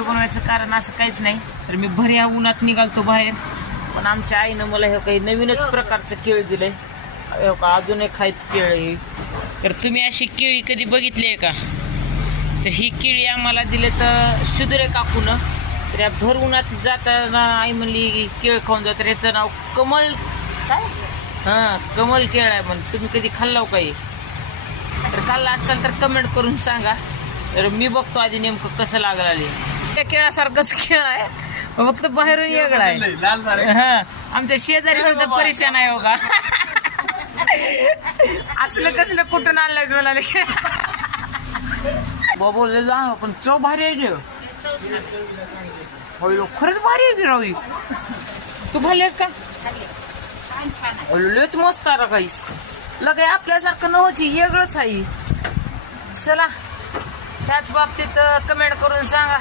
Video बनवायचं कारण असं काहीच नाही. तर मी भऱ्या उन्हात निघालतो बाहेर, पण आमच्या आईनं मला हे काही नवीनच प्रकारचं केळ दिलंय. हे का अजून एक आहेत केळ ही. तर तुम्ही अशी केळी कधी बघितली आहे का? तर ही केळी आम्हाला दिले तर शुद्रे काकून. तर या भर उन्हात जाताना आई म्हणली केळ खाऊन जात. तर याचं नाव कमल काय, हां कमल केळ आहे म्हण. तुम्ही कधी खाल्लाव काही? तर खाल्ला असाल तर कमेंट करून सांगा. तर मी बघतो आधी नेमकं कसं लागलं. त्या केळासारखंच केळ आहे, फक्त बाहेरून वेगळं आहे. हा आमच्या शेजारी सुद्धा परेशान आहे बघा. असलं कसलं कुठून आणलंय म्हणाले. बाबा जा पण चव भारी आहे. खरंच भारी आहे गिरावी. तू खाल्लीस का? लयच मस्त आहे काही. लगे आपल्यासारखं नव्हती, वेगळंच आहे. चला त्याच बाबतीत कमेंट करून सांगा.